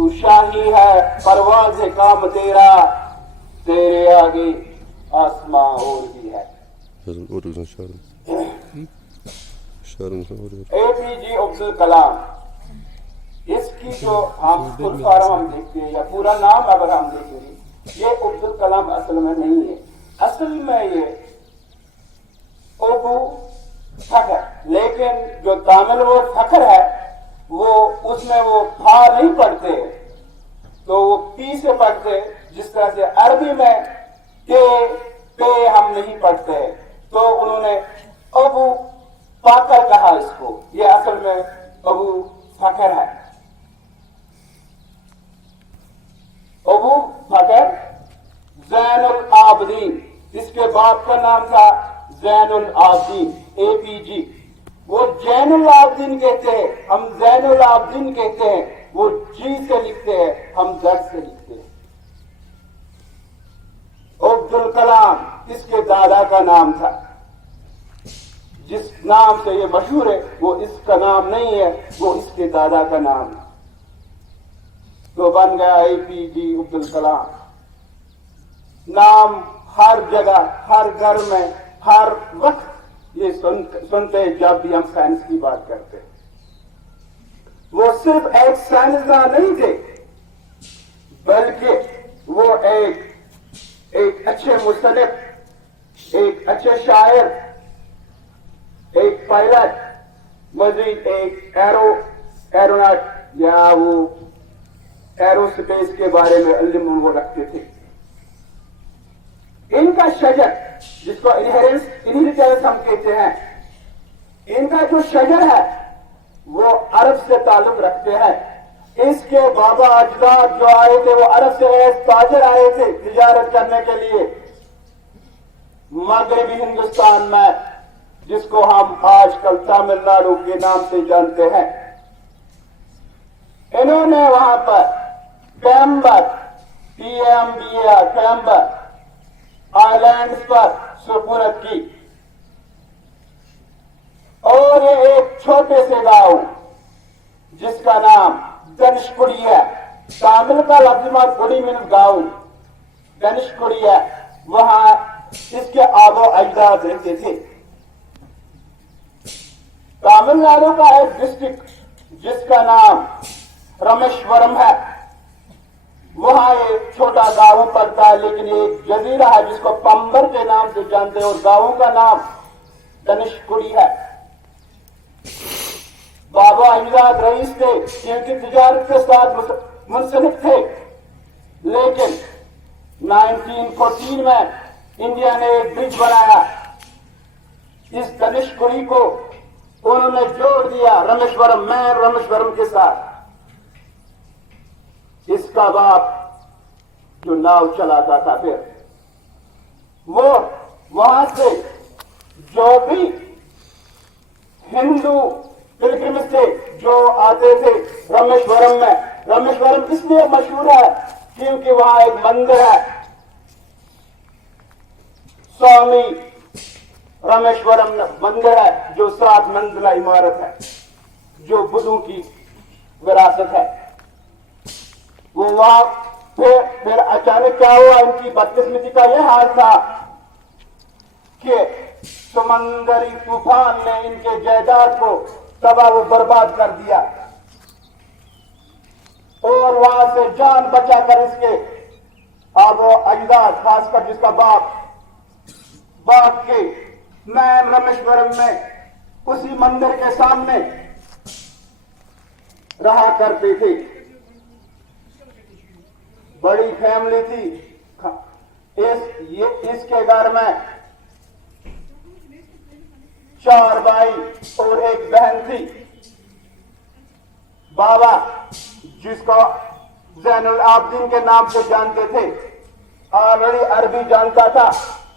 تو شاہی ہے پرواز کام تیرا، تیرے آگے آسماں اور بھی ہے۔ اے پی جے عبد الکلام، اس کی جو ہم فل فارم ہم دیکھتے ہیں یا پورا نام اگر ہم دیکھیں گے، یہ عبد الکلام اصل میں نہیں ہے، اصل میں یہ ابو فخر، لیکن جو تامل وہ فخر ہے وہ اس میں وہ پھا نہیں پڑھتے تو وہ پی سے پڑھتے، جس طرح سے عربی میں کے پے ہم نہیں پڑھتے، تو انہوں نے ابو فخر کہا اس کو، یہ اصل میں ابو فخر ہے۔ ابو فخر زین العابدین، اس کے باپ کا نام تھا زین العابدین، اے پی جی۔ وہ زین العابدین کہتے ہیں، ہم زین العابدین کہتے ہیں، وہ جی سے لکھتے ہیں، ہم زد سے لکھتے ہیں۔ عبد الکلام اس کے دادا کا نام تھا، جس نام سے یہ مشہور ہے وہ اس کا نام نہیں ہے، وہ اس کے دادا کا نام ہے، تو بن گیا اے پی جی عبد الکلام۔ نام ہر جگہ، ہر گھر میں، ہر وقت یہ سنتے ہیں جب بھی ہم سائنس کی بات کرتے ہیں۔ وہ صرف ایک سائنسداں نہیں تھے، بلکہ وہ ایک اچھے مصنف، ایک اچھے شاعر، ایک پائلٹ، مزید ایک ایروناٹ یا وہ ایرو سپیس کے بارے میں علم وہ رکھتے تھے۔ ان کا شجر، جس کو انہیریٹنس ہم کہتے ہیں، ان کا جو شجر ہے وہ عرب سے تعلق رکھتے ہیں۔ اس کے بابا اجداد جو آئے تھے وہ عرب سے تاجر آئے تھے تجارت کرنے کے لیے مغربی ہندوستان میں، جس کو ہم آج کل تامل ناڈو کے نام سے جانتے ہیں۔ انہوں نے وہاں پر پیمبر پیمبر آئلینڈز پر سکونت کی، اور یہ ایک چھوٹے سے گاؤں جس کا نام دنشکڑی ہے، تامل کا لفظ کڑی مینس گاؤں، دنشکڑی ہے، وہاں اس کے آب و اجداد رہتے تھے۔ تامل ناڈو کا ایک ڈسٹرکٹ جس کا نام رامیشورم ہے، وہاں ایک چھوٹا گاؤں پڑتا ہے، لیکن ایک جزیرہ ہے جس کو پمبر کے نام سے جانتے ہیں، اور گاؤں کا نام دنشکڑی ہے۔ بابا اجداد رئیس تھے کیونکہ تجارت کے ساتھ منسلک تھے، لیکن 1914 میں انڈیا نے ایک برج بنایا، اس دنشکڑی کو انہوں نے جوڑ دیا رامیشورم کے ساتھ۔ اس کا باپ جو ناؤ چلاتا تھا، پھر وہ وہاں سے جو بھی ہندو پلگرمز تھے جو آتے تھے رامیشورم میں، رامیشورم اس لیے مشہور ہے کیونکہ وہاں ایک مندر ہے، سوامی رامیشورم مندر ہے، جو 7 منزلہ عمارت ہے، جو بدھوں کی وراثت ہے۔ وہ وہاں پھر اچانک کیا ہوا، ان کی بدقسمتی کا یہ حال تھا کہ سمندری طوفان نے ان کے جائیداد کو تباہ و برباد کر دیا، اور وہاں سے جان بچا کر اس کے آب و اجداد، خاص کر جس کا باپ کے مین رامیشورم میں اسی مندر کے سامنے رہا کرتے تھے۔ بڑی فیملی تھی، اس کے گھر میں 4 بھائی اور ایک بہن تھی۔ بابا جس کو زین العابدین کے نام سے جانتے تھے، آلریڈی عربی جانتا تھا،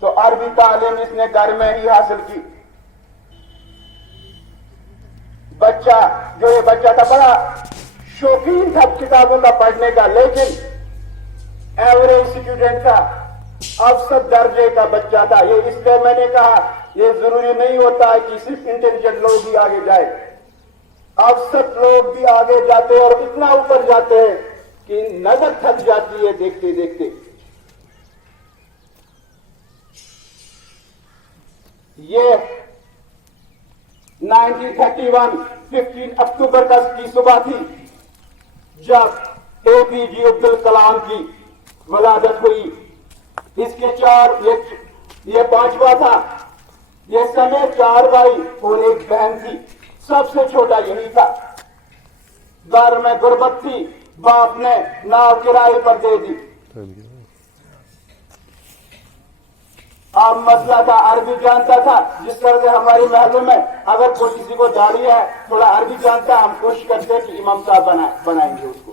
تو عربی تعلیم اس نے گھر میں ہی حاصل کی۔ یہ بچہ تھا بڑا شوقین تھا کتابوں کا پڑھنے کا، لیکن ایوریج اسٹوڈنٹ تھا، اوسط درجے کا بچہ تھا۔ یہ اس لیے میں نے کہا یہ ضروری نہیں ہوتا ہے کہ صرف انٹیلیجنٹ لوگ بھی آگے جائیں، اوسط لوگ بھی آگے جاتے ہیں اور اتنا اوپر جاتے ہیں کہ نظر تھک جاتی ہے دیکھتے دیکھتے. یہ 1931 15 اکتوبر کی صبح تھی جب اے پی جے عبد الکلام کی ولادت ہوئی. اس کے یہ پانچواں تھا. یہ سمیت 4 بھائی اور ایک بہن تھی. سب سے چھوٹا یہی تھا. گھر میں غربت تھی. باپ نے ناؤ کرائے پر دے دی. اب مسئلہ تھا عربی جانتا تھا. جس طرح سے ہماری محلے میں اگر کوئی کسی کو داڑھی ہے تھوڑا عربی جانتا ہے, ہم کوشش کرتے ہیں کہ امام صاحب بنائیں گے اس کو,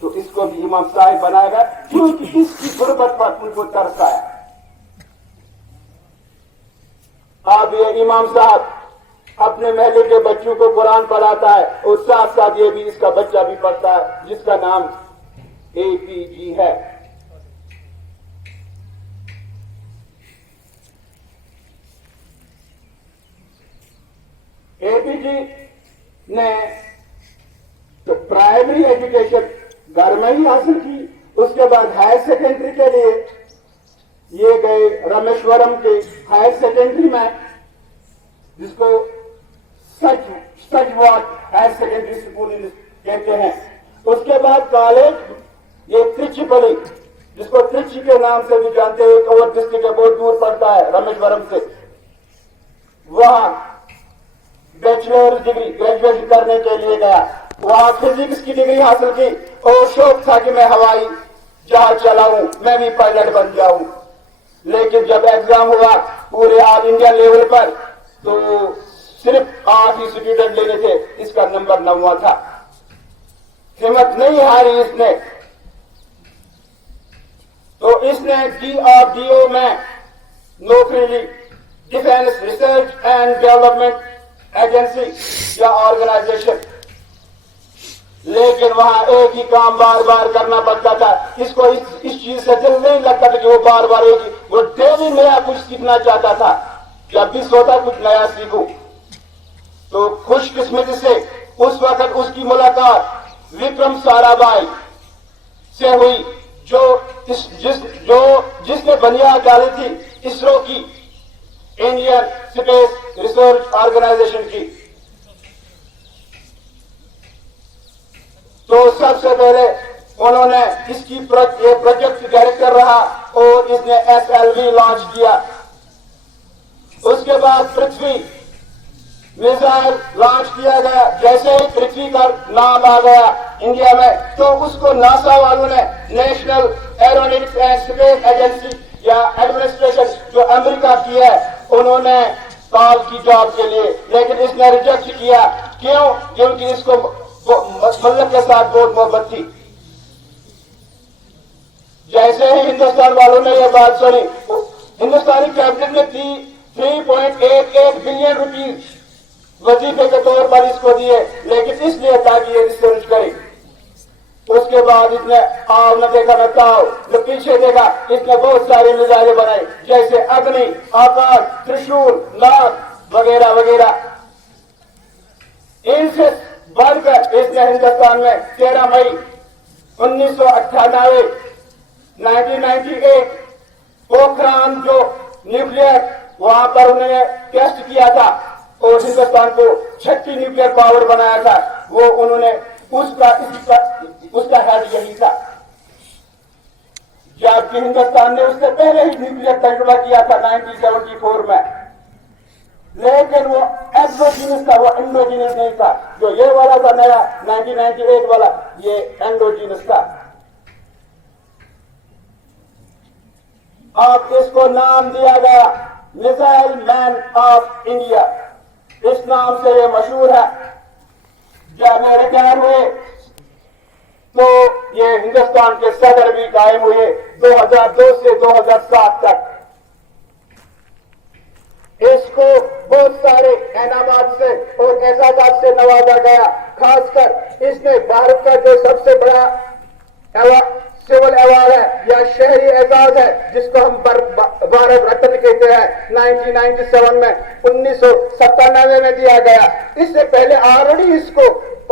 تو اس کو بھی امام صاحب بنائے گا کیونکہ اس کی غربت پر ان کو ترس آیا. اب یہ امام صاحب اپنے محلے کے بچوں کو قرآن پڑھاتا ہے اور ساتھ ساتھ یہ بھی اس کا بچہ بھی پڑھتا ہے جس کا نام اے پی جی ہے. اے پی جی نے تو پرائمری ایجوکیشن گھر میں ہی حاصل کی. اس کے بعد ہائر سیکنڈری کے لیے یہ گئے رامیشورم کے ہائر سیکنڈری میں, جس کو سچ واٹ ہائر سیکنڈری اسکول کہتے ہیں. اس کے بعد کالج یہ ترچی پڑی, جس کو ترچی کے نام سے بھی جانتے ہیں. کور ڈسٹرکٹ ہے, بہت دور پڑتا ہے رامیشورم سے. وہاں بیچلر ڈگری گریجویشن کرنے کے لیے گیا. وہاں فزکس کی ڈگری حاصل کی اور شوق تھا کہ میں ہوائی جہاز چلاؤں, میں بھی پائلٹ بن جاؤں. لیکن جب ایگزام ہوا پورے آل انڈیا لیول پر تو صرف 8 ہی اسٹوڈنٹ لینے تھے. اس کا نمبر 9واں تھا. ہمت نہیں ہاری اس نے, تو اس نے DRDO میں نوکری لی. Defence research and development agency یا آرگنائزیشن. لیکن وہاں ایک ہی کام بار بار کرنا پڑتا تھا. اس کو اس چیز سے دل نہیں لگتا تھا کہ وہ بار بار وہ ڈیلی نیا کچھ سیکھنا چاہتا تھا. جب بھی سوتا کچھ نیا سیکھوں. تو خوش قسمتی سے اس وقت اس کی ملاقات وکرم سارا بائی سے ہوئی, جس نے بنیاد ڈالی تھی اسرو کی, انڈین اسپیس ریسرچ آرگنائزیشن کی. تو سب سے پہلے انہوں نے اس کی یہ پروجیکٹ ڈائریکٹر رہا اور اس نے SLV لانچ کیا. اس کے بعد پرتھوی میزائل لانچ کیا گیا. جیسے ہی پرتھوی کا نام آ گیا انڈیا میں تو اس کو ناسا والوں نے national aeronautics and space agency یا ایڈمنسٹریشن جو امریکہ کی ہے انہوں نے کال کی جاب کے لیے, لیکن اس نے ریجیکٹ کیا. کیوں؟ کیونکہ اس کو ملک کے ساتھ بہت محبت تھی. جیسے ہی ہندوستان والوں نے یہ بات سنی, ہندوستانی کیبنٹ نے 3.88 بلین روپیز وظیفے کے طور پر اس کو دیے, لیکن اس لیے تاکہ یہ ریسرچ کرے. اس کے بعد اس نے آؤ نہ دیکھا نہ تاؤ نہ پیچھے دیکھا. اس نے بہت سارے میزائلیں بنائی جیسے اگنی, آکاش, ترشول, ناگ وغیرہ وغیرہ. ان سے بڑھ کر اس نے ہندوستان میں 13 مئی 1998 1998 پوکھران جو نیوکلیئر وہاں پر انہوں نے ٹیسٹ کیا تھا اور ہندوستان کو 36 نیوکلیئر پاور بنایا تھا. وہ انہوں نے اس کا ہیڈ یہی تھا. جبکہ ہندوستان نے اس سے پہلے ہی نیوکلیئر تجربہ کیا تھا 1974 میں, لیکن وہ ایکزوجینس تھا, وہ انڈوجینس نہیں تھا. جو یہ والا تھا نیا 1998 والا, یہ انڈوجینس تھا. اب اس کو نام دیا گیا میزائل مین آف انڈیا. اس نام سے یہ مشہور ہے. جب یہ ریٹائر ہوئے تو یہ ہندوستان کے صدر بھی قائم ہوئے 2002 سے 2007 تک. اس کو بہت سارے انعامات سے اور اعزازات سے نوازا گیا. خاص کر اس نے بھارت کا جو سب سے بڑا سول ایوارڈ ہے یا شہری اعزاز ہے جس کو ہم بھارت رتن کہتے ہیں 1997 میں 1997 میں دیا گیا. اس سے پہلے آلریڈی اس کو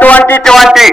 2020,